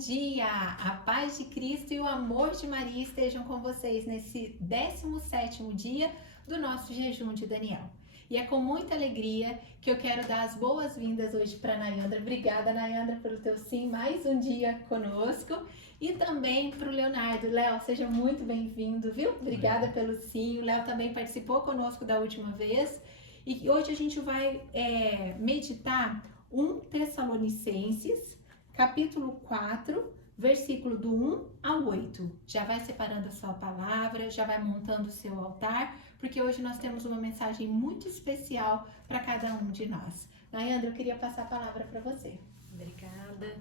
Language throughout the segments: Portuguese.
dia! A paz de Cristo e o amor de Maria estejam com vocês nesse 17º dia do nosso jejum de Daniel. E é com muita alegria que eu quero dar as boas-vindas hoje para a Nayandra. Obrigada, Nayandra, pelo teu sim, mais um dia conosco. E também para o Leonardo. Léo, seja muito bem-vindo, viu? Obrigada pelo sim. O Léo também participou conosco da última vez. E hoje a gente vai meditar 1 Tessalonicenses, capítulo 4, versículo do 1 ao 8. Já vai separando a sua palavra, já vai montando o seu altar, porque hoje nós temos uma mensagem muito especial para cada um de nós. Nayandra, eu queria passar a palavra para você. Obrigada.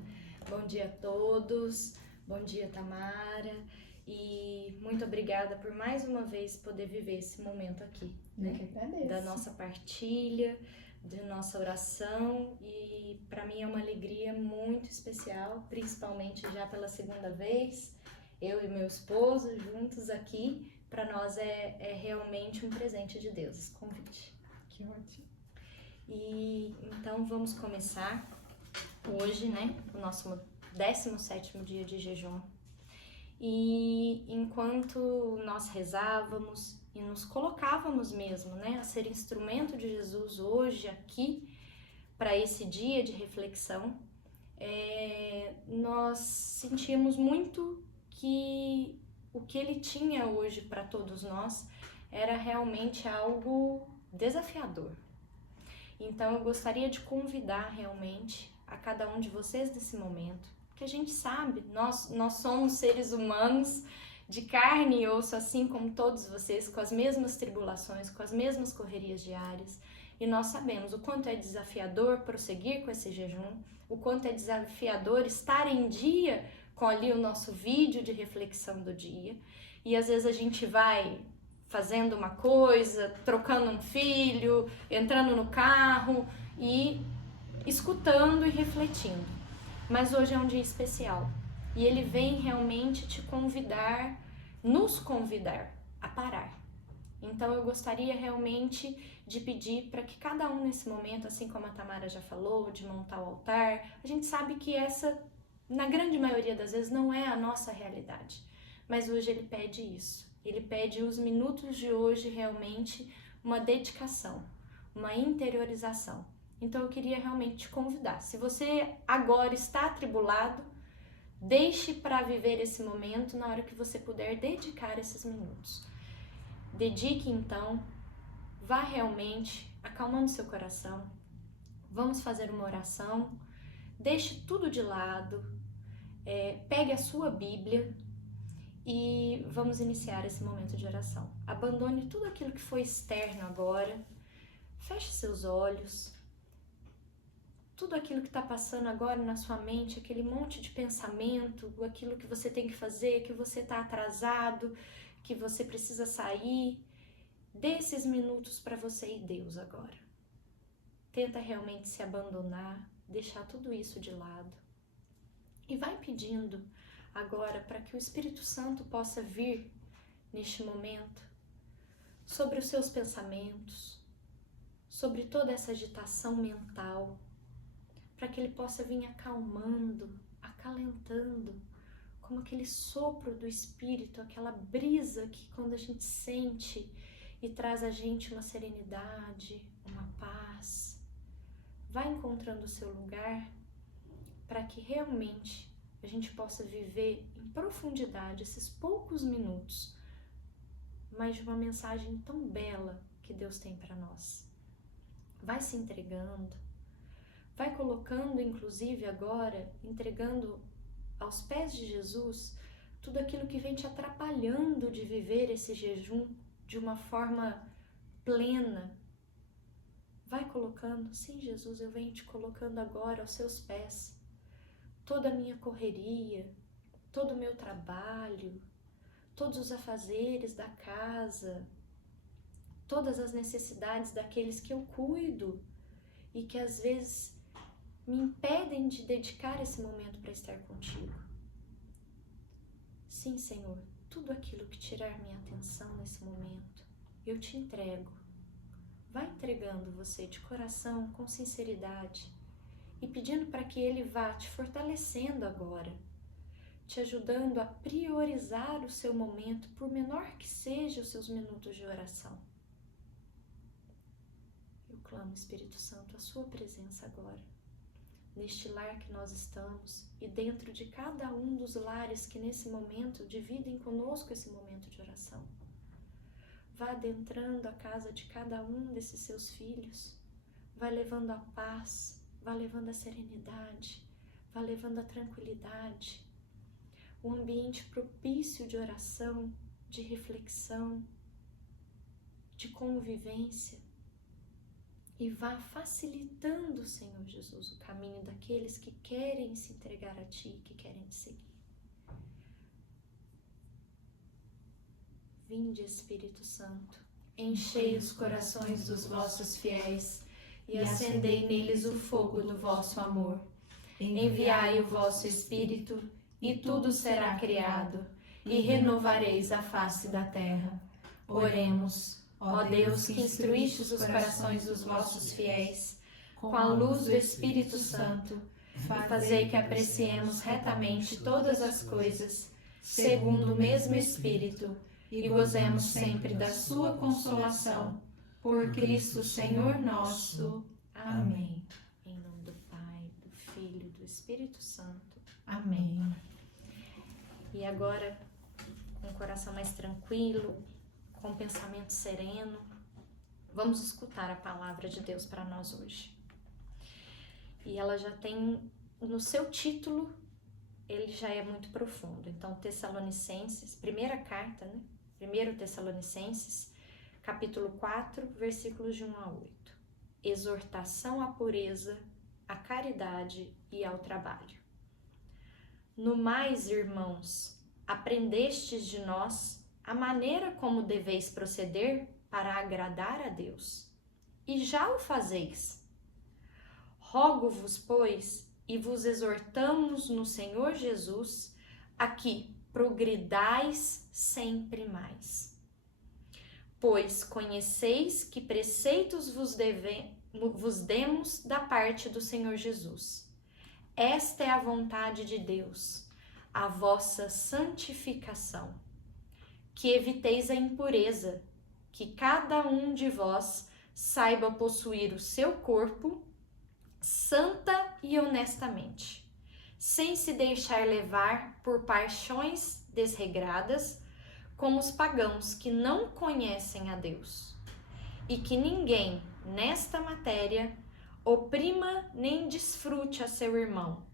Bom dia a todos. Bom dia, Tamara. E muito obrigada por mais uma vez poder viver esse momento aqui, Eu que agradeço. Da nossa partilha, de nossa oração, e para mim é uma alegria muito especial, principalmente já pela segunda vez, eu e meu esposo juntos aqui. Para nós é realmente um presente de Deus esse convite. Que ótimo. E então vamos começar hoje, o nosso 17º dia de jejum. E enquanto nós rezávamos e nos colocávamos mesmo, a ser instrumento de Jesus hoje aqui para esse dia de reflexão, nós sentíamos muito que o que ele tinha hoje para todos nós era realmente algo desafiador. Então eu gostaria de convidar realmente a cada um de vocês nesse momento, que a gente sabe, nós somos seres humanos de carne e osso, assim como todos vocês, com as mesmas tribulações, com as mesmas correrias diárias, e nós sabemos o quanto é desafiador prosseguir com esse jejum, o quanto é desafiador estar em dia com ali o nosso vídeo de reflexão do dia, e às vezes a gente vai fazendo uma coisa, trocando um filho, entrando no carro e escutando e refletindo. Mas hoje é um dia especial e ele vem realmente te convidar, nos convidar a parar. Então eu gostaria realmente de pedir para que cada um nesse momento, assim como a Tamara já falou, de montar o altar, a gente sabe que essa, na grande maioria das vezes, não é a nossa realidade. Mas hoje ele pede isso. Ele pede os minutos de hoje realmente uma dedicação, uma interiorização. Então eu queria realmente te convidar. Se você agora está atribulado, deixe para viver esse momento na hora que você puder dedicar esses minutos. Dedique então, vá realmente acalmando seu coração. Vamos fazer uma oração. Deixe tudo de lado. Pegue a sua Bíblia e vamos iniciar esse momento de oração. Abandone tudo aquilo que foi externo agora. Feche seus olhos. Tudo aquilo que está passando agora na sua mente, aquele monte de pensamento, aquilo que você tem que fazer, que você está atrasado, que você precisa sair, dê esses minutos para você e Deus agora. Tenta realmente se abandonar, deixar tudo isso de lado. E vai pedindo agora para que o Espírito Santo possa vir neste momento sobre os seus pensamentos, sobre toda essa agitação mental, para que ele possa vir acalmando, acalentando, como aquele sopro do Espírito, aquela brisa que quando a gente sente e traz a gente uma serenidade, uma paz. Vai encontrando o seu lugar para que realmente a gente possa viver em profundidade esses poucos minutos, mas de uma mensagem tão bela que Deus tem para nós. Vai se entregando. Vai colocando, inclusive agora, entregando aos pés de Jesus tudo aquilo que vem te atrapalhando de viver esse jejum de uma forma plena. Vai colocando, sim, Jesus, eu venho te colocando agora aos seus pés. Toda a minha correria, todo o meu trabalho, todos os afazeres da casa, todas as necessidades daqueles que eu cuido e que às vezes me impedem de dedicar esse momento para estar contigo. Sim, Senhor, tudo aquilo que tirar minha atenção nesse momento, eu te entrego. Vai entregando você de coração, com sinceridade, e pedindo para que Ele vá te fortalecendo agora, te ajudando a priorizar o seu momento, por menor que seja os seus minutos de oração. Eu clamo, Espírito Santo, a sua presença agora, neste lar que nós estamos e dentro de cada um dos lares que nesse momento dividem conosco esse momento de oração. Vá adentrando a casa de cada um desses seus filhos, vai levando a paz, vai levando a serenidade, vai levando a tranquilidade, um ambiente propício de oração, de reflexão, de convivência, e vá facilitando, Senhor Jesus, o caminho daqueles que querem se entregar a Ti, que querem Te seguir. Vinde, Espírito Santo, enchei os corações dos vossos fiéis e acendei neles o fogo do vosso amor. Enviai o vosso Espírito, e tudo será criado, e renovareis a face da terra. Oremos, ó Deus, que instruístes os corações dos vossos fiéis, com a luz do Espírito Santo, e fazei que apreciemos retamente todas as coisas, segundo o mesmo Espírito, e gozemos sempre da sua consolação. Por Cristo Senhor nosso. Amém. Em nome do Pai, do Filho e do Espírito Santo. Amém. E agora, com o coração mais tranquilo, com o pensamento sereno, vamos escutar a palavra de Deus para nós hoje. E ela já tem, no seu título, ele já é muito profundo. Então, Tessalonicenses, primeira carta, né? 1 Tessalonicenses, capítulo 4, versículos de 1 a 8. Exortação à pureza, à caridade e ao trabalho. No mais, irmãos, aprendestes de nós a maneira como deveis proceder para agradar a Deus, e já o fazeis. Rogo-vos, pois, e vos exortamos no Senhor Jesus, a que progridais sempre mais. Pois conheceis que preceitos vos demos da parte do Senhor Jesus. Esta é a vontade de Deus, a vossa santificação. Que eviteis a impureza, que cada um de vós saiba possuir o seu corpo santa e honestamente, sem se deixar levar por paixões desregradas, como os pagãos que não conhecem a Deus, e que ninguém, nesta matéria, oprima nem desfrute a seu irmão,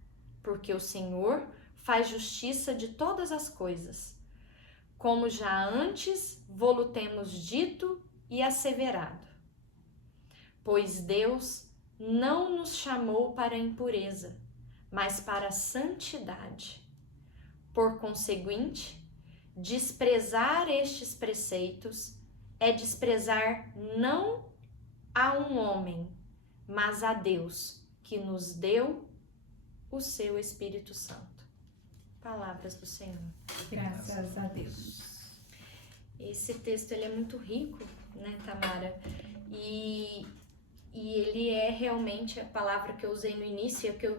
porque o Senhor faz justiça de todas as coisas, como já antes vô-lo temos dito e asseverado. Pois Deus não nos chamou para a impureza, mas para a santidade. Por conseguinte, desprezar estes preceitos é desprezar não a um homem, mas a Deus, que nos deu o seu Espírito Santo. Palavras do Senhor. Graças a Deus. Esse texto ele é muito rico, né, Tamara? E ele é realmente a palavra que eu usei no início, que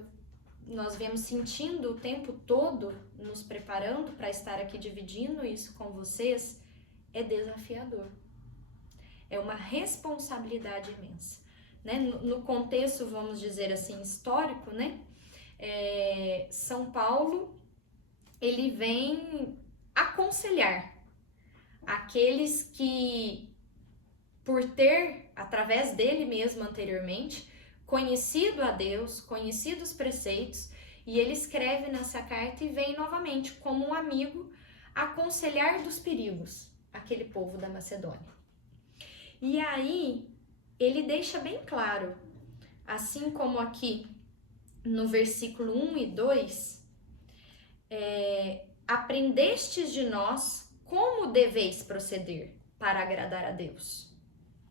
nós viemos sentindo o tempo todo, nos preparando para estar aqui dividindo isso com vocês, é desafiador. É uma responsabilidade imensa. Né? No contexto, vamos dizer assim, histórico, né? São Paulo, ele vem aconselhar aqueles que, por ter, através dele mesmo anteriormente, conhecido a Deus, conhecido os preceitos, e ele escreve nessa carta e vem novamente como um amigo aconselhar dos perigos aquele povo da Macedônia. E aí ele deixa bem claro, assim como aqui no versículo 1 e 2, aprendestes de nós como deveis proceder para agradar a Deus,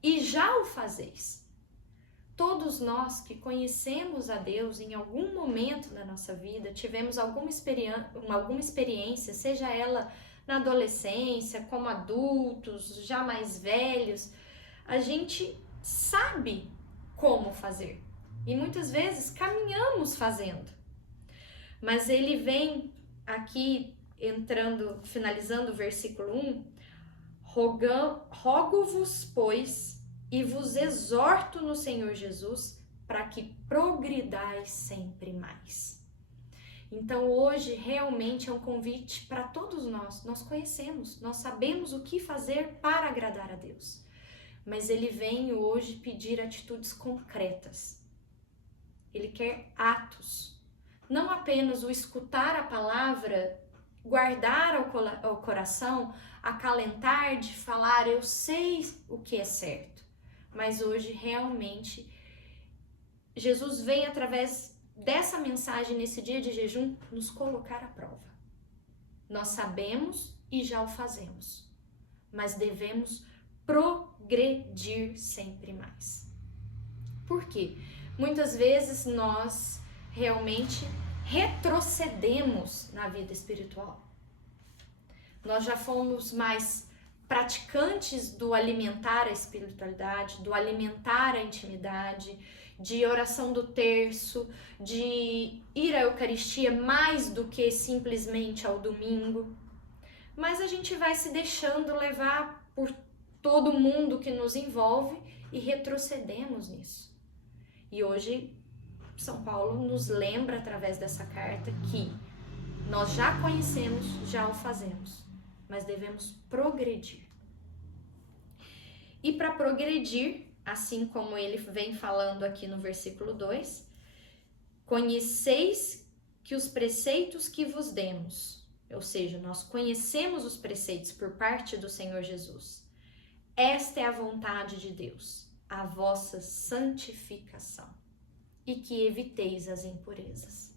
e já o fazeis. Todos nós que conhecemos a Deus em algum momento da nossa vida, tivemos alguma experiência, seja ela na adolescência, como adultos, já mais velhos, a gente sabe como fazer. E muitas vezes caminhamos fazendo. Mas ele vem aqui finalizando o versículo 1, rogo-vos, pois, e vos exorto no Senhor Jesus, para que progridais sempre mais. Então hoje realmente é um convite para todos nós. Nós conhecemos, nós sabemos o que fazer para agradar a Deus. Mas Ele vem hoje pedir atitudes concretas. Ele quer atos. Não apenas o escutar a palavra, guardar ao coração, acalentar de falar, eu sei o que é certo. Mas hoje realmente Jesus vem através dessa mensagem nesse dia de jejum nos colocar à prova. Nós sabemos e já o fazemos, mas devemos progredir sempre mais. Por quê? Muitas vezes nós realmente retrocedemos na vida espiritual. Nós já fomos mais praticantes do alimentar a espiritualidade, do alimentar a intimidade, de oração do terço, de ir à Eucaristia mais do que simplesmente ao domingo. Mas a gente vai se deixando levar por todo mundo que nos envolve e retrocedemos nisso. E hoje São Paulo nos lembra através dessa carta que nós já conhecemos, já o fazemos, mas devemos progredir. E para progredir, assim como ele vem falando aqui no versículo 2, conheceis que os preceitos que vos demos, ou seja, nós conhecemos os preceitos por parte do Senhor Jesus. Esta é a vontade de Deus, a vossa santificação, e que eviteis as impurezas.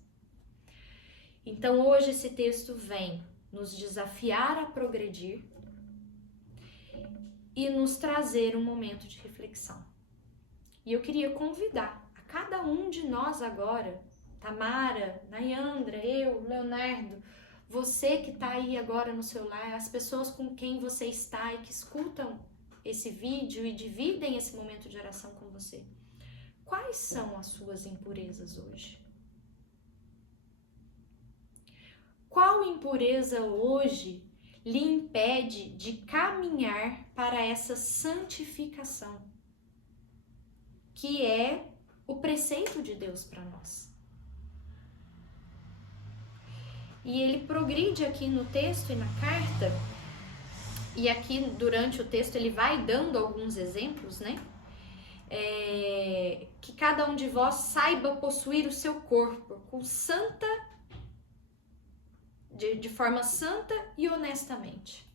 Então hoje esse texto vem nos desafiar a progredir e nos trazer um momento de reflexão. E eu queria convidar a cada um de nós agora, Tamara, Nayandra, eu, Leonardo, você que está aí agora no seu lar, as pessoas com quem você está e que escutam esse vídeo e dividem esse momento de oração com você. Quais são as suas impurezas hoje? Qual impureza hoje lhe impede de caminhar para essa santificação, que é o preceito de Deus para nós? E ele progride aqui no texto e na carta, e aqui durante o texto ele vai dando alguns exemplos, né? Que cada um de vós saiba possuir o seu corpo com de forma santa e honestamente.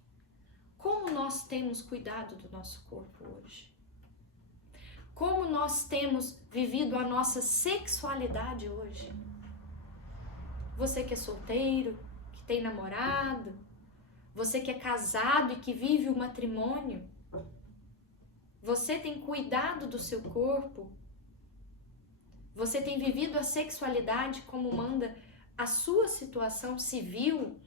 Como nós temos cuidado do nosso corpo hoje? Como nós temos vivido a nossa sexualidade hoje? Você que é solteiro, que tem namorado, você que é casado e que vive o matrimônio, você tem cuidado do seu corpo? Você tem vivido a sexualidade como manda a sua situação civil?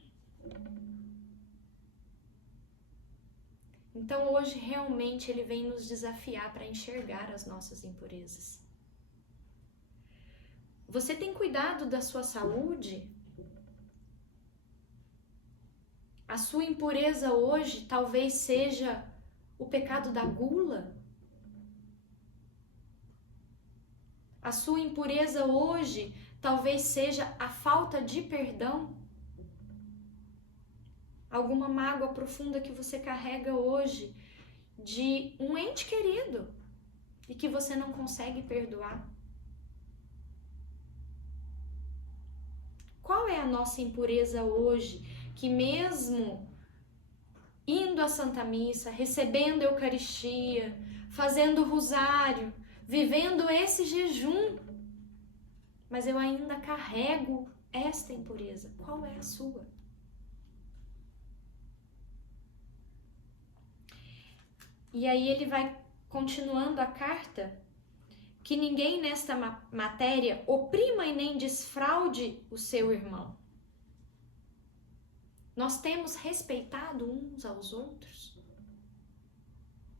Então hoje realmente ele vem nos desafiar para enxergar as nossas impurezas. Você tem cuidado da sua saúde? A sua impureza hoje talvez seja o pecado da gula. A sua impureza hoje talvez seja a falta de perdão. Alguma mágoa profunda que você carrega hoje de um ente querido e que você não consegue perdoar. Qual é a nossa impureza hoje que mesmo indo à Santa Missa, recebendo a Eucaristia, fazendo o rosário, vivendo esse jejum, mas eu ainda carrego esta impureza? Qual é a sua? E aí ele vai continuando a carta, que ninguém nesta matéria oprima e nem desfraude o seu irmão. Nós temos respeitado uns aos outros?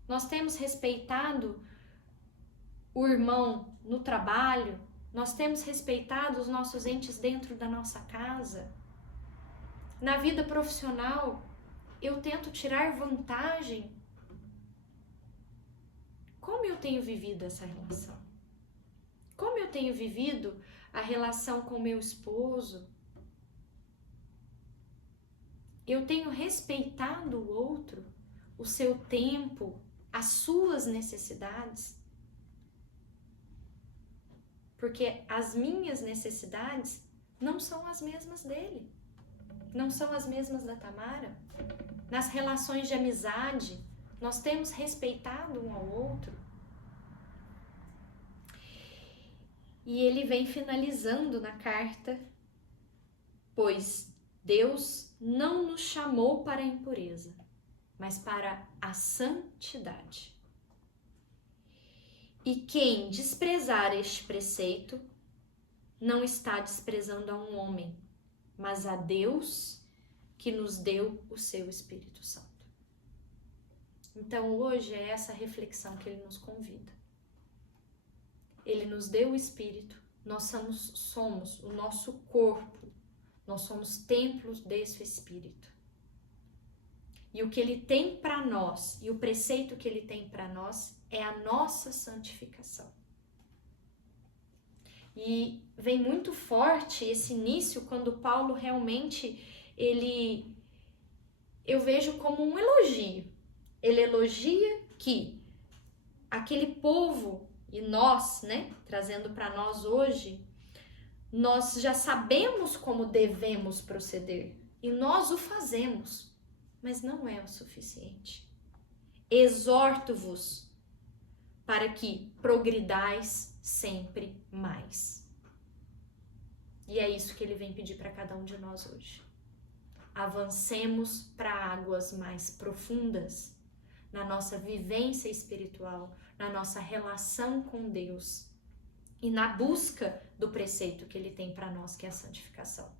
Nós temos respeitado o irmão no trabalho? Nós temos respeitado os nossos entes dentro da nossa casa? Na vida profissional, eu tento tirar vantagem. Como eu tenho vivido essa relação? Como eu tenho vivido a relação com meu esposo? Eu tenho respeitado o outro, o seu tempo, as suas necessidades? Porque as minhas necessidades não são as mesmas dele, não são as mesmas da Tamara. Nas relações de amizade, nós temos respeitado um ao outro. E ele vem finalizando na carta, pois Deus não nos chamou para a impureza, mas para a santidade. E quem desprezar este preceito não está desprezando a um homem, mas a Deus que nos deu o seu Espírito Santo. Então hoje é essa reflexão que ele nos convida. Ele nos deu o Espírito, nós somos o nosso corpo, nós somos templos desse Espírito. E o que ele tem para nós, e o preceito que ele tem para nós, é a nossa santificação. E vem muito forte esse início quando Paulo realmente, eu vejo como um elogio. Ele elogia que aquele povo, e nós, né, trazendo para nós hoje, nós já sabemos como devemos proceder e nós o fazemos, mas não é o suficiente. Exorto-vos para que progridais sempre mais. E é isso que ele vem pedir para cada um de nós hoje. Avancemos para águas mais profundas na nossa vivência espiritual, na nossa relação com Deus e na busca do preceito que ele tem para nós, que é a santificação.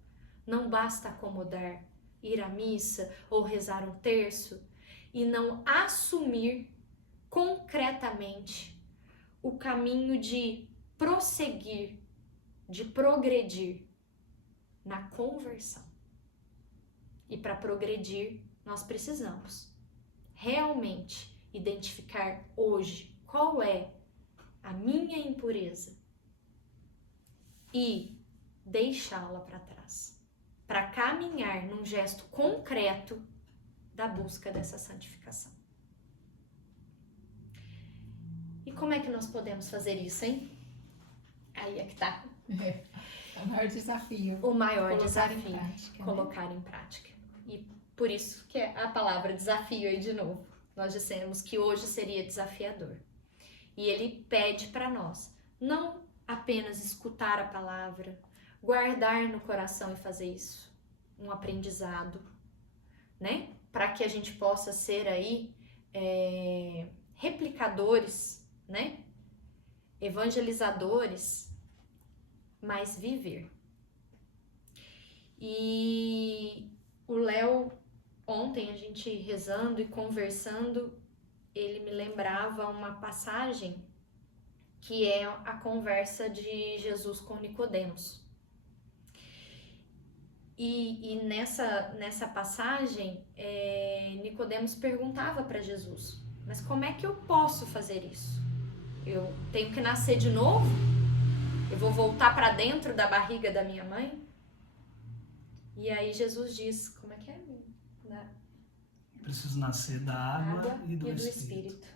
Não basta acomodar, ir à missa ou rezar um terço e não assumir concretamente o caminho de prosseguir, de progredir na conversão. E para progredir, nós precisamos realmente identificar hoje qual é a minha impureza e deixá-la para trás, para caminhar num gesto concreto da busca dessa santificação. E como é que nós podemos fazer isso, hein? Aí é que tá. O maior desafio. O maior colocar desafio, em prática, colocar em prática. E por isso que é a palavra desafio aí de novo. Nós dissemos que hoje seria desafiador. E ele pede para nós não apenas escutar a palavra, guardar no coração e fazer isso, um aprendizado, né? Para que a gente possa ser aí replicadores, né? Evangelizadores, mas viver. E o Léo, ontem a gente rezando e conversando, ele me lembrava uma passagem que é a conversa de Jesus com Nicodemos. E nessa passagem, Nicodemos perguntava para Jesus, mas como é que eu posso fazer isso? Eu tenho que nascer de novo? Eu vou voltar para dentro da barriga da minha mãe? E aí Jesus diz, como é que é? Preciso nascer da água e do Espírito.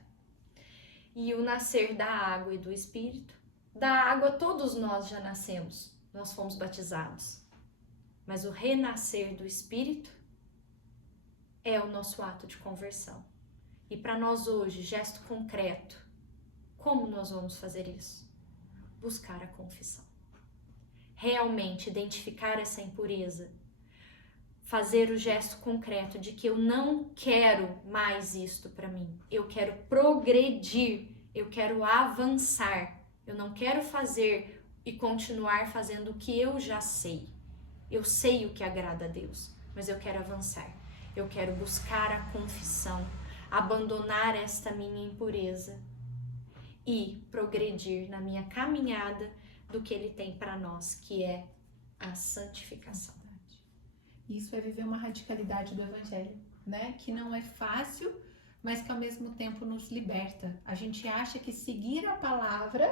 E o nascer da água e do Espírito, da água todos nós já nascemos, nós fomos batizados. Mas o renascer do Espírito é o nosso ato de conversão. E para nós hoje, gesto concreto, como nós vamos fazer isso? Buscar a confissão. Realmente identificar essa impureza. Fazer o gesto concreto de que eu não quero mais isto para mim. Eu quero progredir, eu quero avançar. Eu não quero fazer e continuar fazendo o que eu já sei. Eu sei o que agrada a Deus, mas eu quero avançar. Eu quero buscar a confissão, abandonar esta minha impureza e progredir na minha caminhada do que Ele tem para nós, que é a santificação. Isso é viver uma radicalidade do Evangelho, né? Que não é fácil, mas que ao mesmo tempo nos liberta. A gente acha que seguir a palavra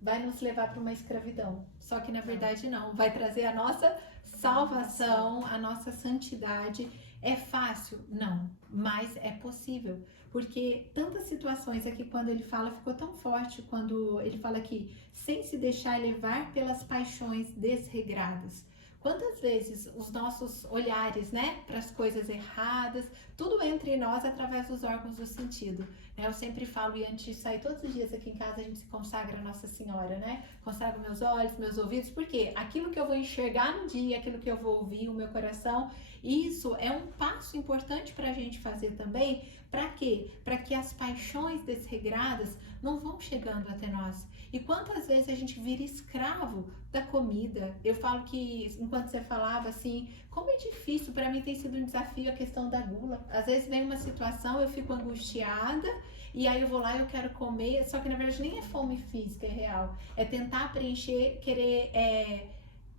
vai nos levar para uma escravidão. Só que na verdade não. Vai trazer a nossa salvação, a nossa santidade. É fácil? Não. Mas é possível. Porque tantas situações aqui, quando ele fala, ficou tão forte, quando ele fala aqui, sem se deixar levar pelas paixões desregradas. Quantas vezes os nossos olhares, né, para as coisas erradas, tudo entra em nós através dos órgãos do sentido. Né? Eu sempre falo, e antes de sair todos os dias aqui em casa, a gente se consagra a Nossa Senhora, né? Consagro meus olhos, meus ouvidos, porque aquilo que eu vou enxergar no dia, aquilo que eu vou ouvir, o meu coração, isso é um passo importante para a gente fazer também. Para quê? Para que as paixões desregradas não vão chegando até nós. E quantas vezes a gente vira escravo da comida? Eu falo que, enquanto você falava assim, como é difícil, para mim tem sido um desafio a questão da gula. Às vezes vem uma situação, eu fico angustiada, e aí eu vou lá e eu quero comer, só que na verdade nem é fome física, é real. É tentar preencher, querer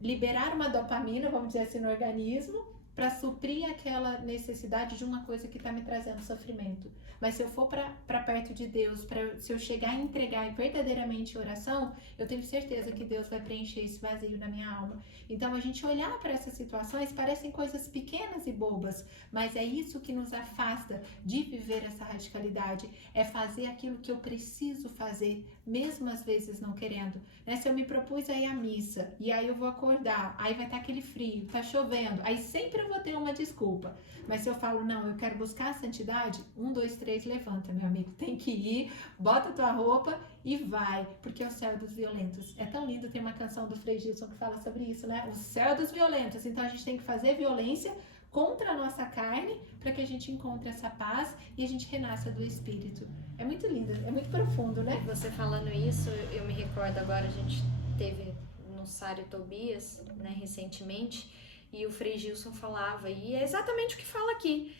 liberar uma dopamina, vamos dizer assim, no organismo, para suprir aquela necessidade de uma coisa que está me trazendo sofrimento. Mas se eu for para perto de Deus, se eu chegar a entregar verdadeiramente oração, eu tenho certeza que Deus vai preencher esse vazio na minha alma. Então a gente olhar para essas situações parecem coisas pequenas e bobas, mas é isso que nos afasta de viver essa radicalidade, é fazer aquilo que eu preciso fazer, mesmo às vezes não querendo. Né? Se eu me propus a ir à missa, e aí eu vou acordar, aí vai estar aquele frio, tá chovendo, aí sempre eu vou ter uma desculpa. Mas se eu falo, não, eu quero buscar a santidade, 1, 2, 3, levanta, meu amigo, tem que ir, bota tua roupa e vai, porque é o céu dos violentos. É tão lindo, tem uma canção do Frei Gilson que fala sobre isso, né? O céu dos violentos. Então a gente tem que fazer violência contra a nossa carne, para que a gente encontre essa paz e a gente renasça do Espírito. É muito lindo, é muito profundo, né? Você falando isso, eu me recordo agora, a gente teve no Sário Tobias, né, recentemente, e o Frei Gilson falava, e é exatamente o que fala aqui,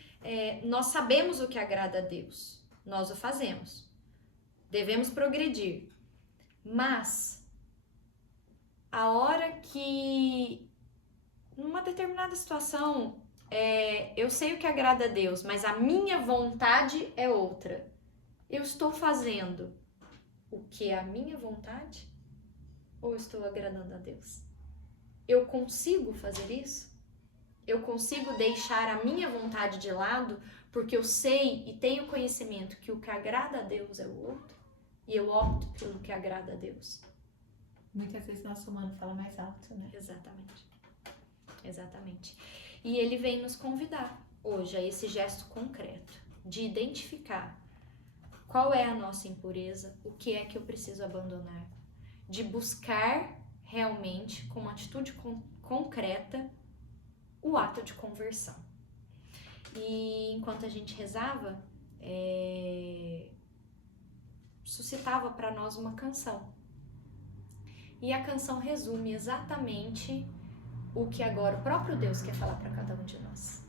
nós sabemos o que agrada a Deus, nós o fazemos, devemos progredir, mas a hora que, numa determinada situação, eu sei o que agrada a Deus, mas a minha vontade é outra, eu estou fazendo o que é a minha vontade ou estou agradando a Deus? Eu consigo fazer isso? Eu consigo deixar a minha vontade de lado porque eu sei e tenho conhecimento que o que agrada a Deus é o outro e eu opto pelo que agrada a Deus? Muitas vezes nosso humano fala mais alto, né? Exatamente. Exatamente. E ele vem nos convidar hoje a esse gesto concreto de identificar qual é a nossa impureza, o que é que eu preciso abandonar, de buscar realmente, com uma atitude concreta, o ato de conversão. E enquanto a gente rezava, suscitava para nós uma canção. E a canção resume exatamente o que agora o próprio Deus quer falar para cada um de nós.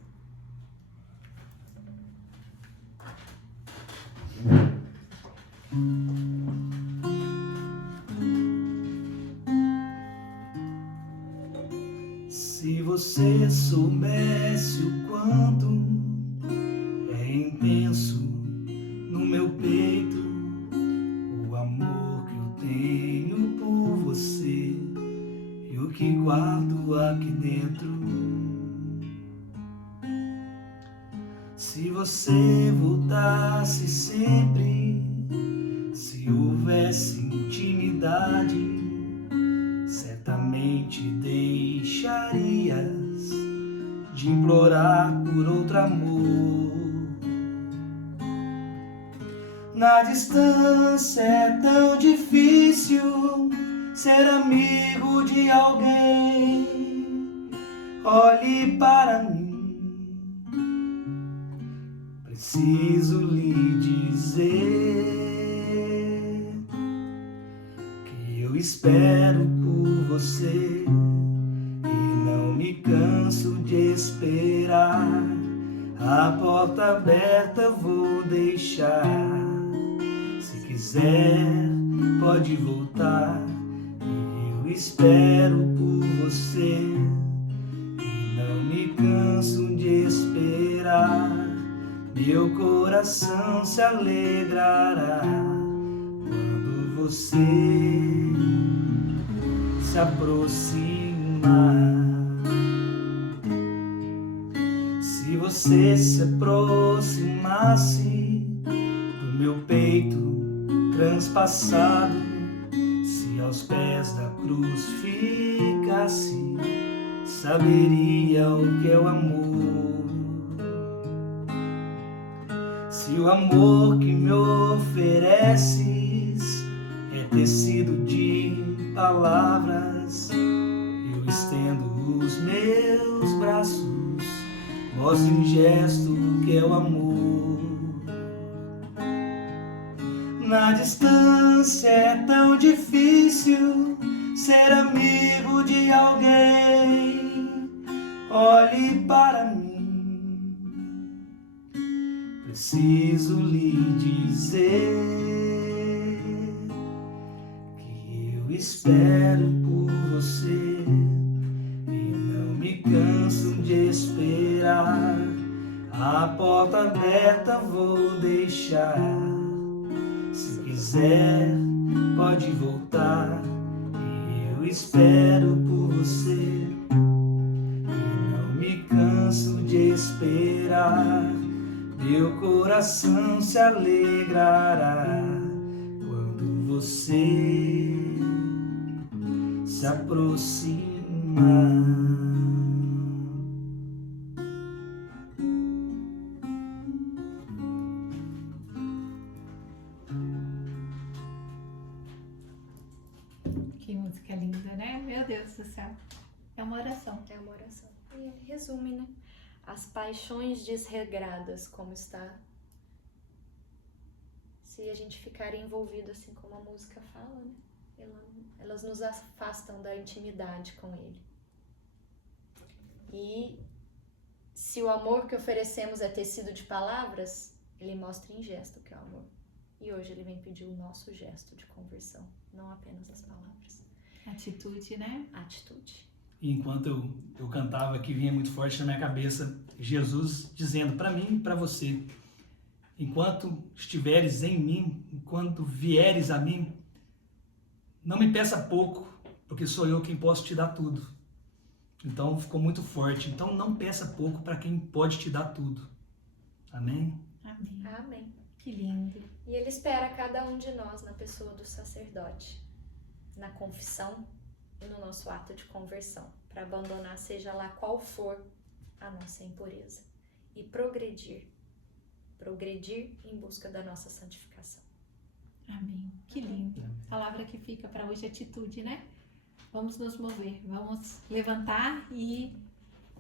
Se você soubesse o quanto é intenso no meu peito o amor que eu tenho por você e o que guardo aqui dentro. Se você voltasse sempre, se houvesse intimidade, certamente deixarias de implorar por outro amor. Na distância é tão difícil ser amigo de alguém. Olhe para mim, preciso lhe dizer que eu espero por você e não me canso de esperar. A porta aberta vou deixar. Se quiser, pode voltar. E eu espero por você e não não me canso de esperar. Meu coração se alegrará quando você se aproximar. Se você se aproximasse do meu peito transpassado, se aos pés da cruz ficasse, saberia o que é o amor. Se o amor que me ofereces é tecido de palavras, eu estendo os meus braços, mostro em gesto o que é o amor. Na distância é tão difícil ser amigo de alguém. Olhe para mim, preciso lhe dizer que eu espero por você e não me canso de esperar. A porta aberta vou deixar. Se quiser, pode voltar. E eu espero por você e não me canso de esperar. Meu coração se alegrará quando você se aproximar. Que música linda, né? Meu Deus do céu. É uma oração. É uma oração. E ele resume, né? As paixões desregradas, como está. Se a gente ficar envolvido assim como a música fala, né? Elas nos afastam da intimidade com ele. E se o amor que oferecemos é tecido de palavras, ele mostra em gesto que é o amor. E hoje ele vem pedir o nosso gesto de conversão, não apenas as palavras. Atitude, né? Atitude. E enquanto eu cantava aqui, vinha muito forte na minha cabeça Jesus dizendo para mim e para você: enquanto estiveres em mim, enquanto vieres a mim, não me peça pouco, porque sou eu quem posso te dar tudo. Então ficou muito forte. Então não peça pouco para quem pode te dar tudo. Amém? Amém. Amém. Que lindo. E ele espera cada um de nós na pessoa do sacerdote, na confissão e no nosso ato de conversão, para abandonar seja lá qual for a nossa impureza e progredir em busca da nossa santificação. Amém. Que lindo. Palavra que fica para hoje, atitude, né? Vamos nos mover, vamos levantar e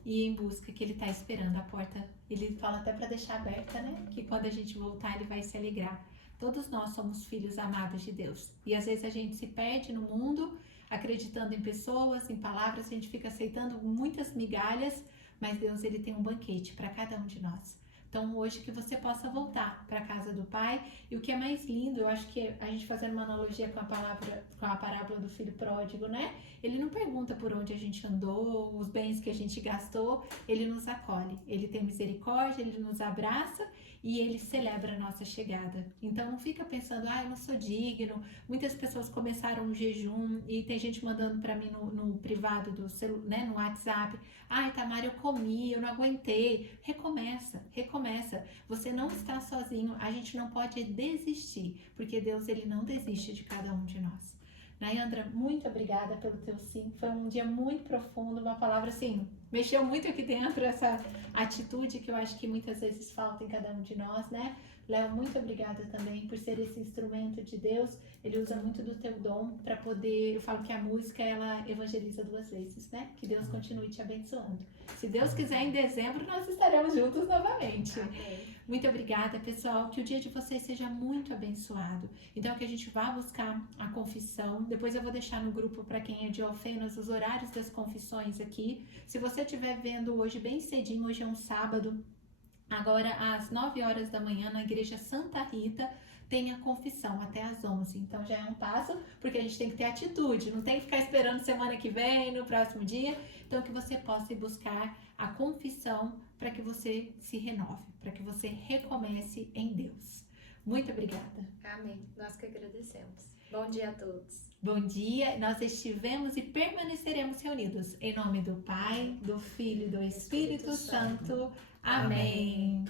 ir em busca, que ele está esperando a porta. Ele fala até para deixar aberta, né? Que quando a gente voltar, ele vai se alegrar. Todos nós somos filhos amados de Deus. E às vezes a gente se perde no mundo, acreditando em pessoas, em palavras, a gente fica aceitando muitas migalhas, mas Deus, ele tem um banquete para cada um de nós. Então hoje que você possa voltar para a casa do Pai. E o que é mais lindo, eu acho que a gente fazendo uma analogia com a parábola do filho pródigo, né? Ele não pergunta por onde a gente andou, os bens que a gente gastou, ele nos acolhe, ele tem misericórdia, ele nos abraça e ele celebra a nossa chegada. Então não fica pensando, eu não sou digno. Muitas pessoas começaram um jejum e tem gente mandando para mim no privado do celular, né, no WhatsApp: Tamara, eu comi, eu não aguentei. Recomeça. Você não está sozinho, a gente não pode desistir, porque Deus, ele não desiste de cada um de nós. Nayandra, muito obrigada pelo teu sim, foi um dia muito profundo, uma palavra assim, mexeu muito aqui dentro, essa atitude que eu acho que muitas vezes falta em cada um de nós, né? Léo, muito obrigada também por ser esse instrumento de Deus, ele usa muito do teu dom para poder, eu falo que a música, ela evangeliza 2 vezes, né? Que Deus continue te abençoando. Se Deus quiser, em dezembro nós estaremos juntos novamente. Amém. Muito obrigada, pessoal, que o dia de vocês seja muito abençoado. Então, que a gente vá buscar a confissão. Depois eu vou deixar no grupo para quem é de Alfenas os horários das confissões aqui. Se você estiver vendo hoje bem cedinho, hoje é um sábado, agora às 9 horas da manhã na igreja Santa Rita, tem a confissão até às 11. Então já é um passo, porque a gente tem que ter atitude, não tem que ficar esperando semana que vem, no próximo dia. Então que você possa ir buscar a confissão para que você se renove, para que você recomece em Deus. Muito obrigada. Amém. Nós que agradecemos. Bom dia a todos. Bom dia, nós estivemos e permaneceremos reunidos. Em nome do Pai, do Filho e do Espírito Santo. Amém.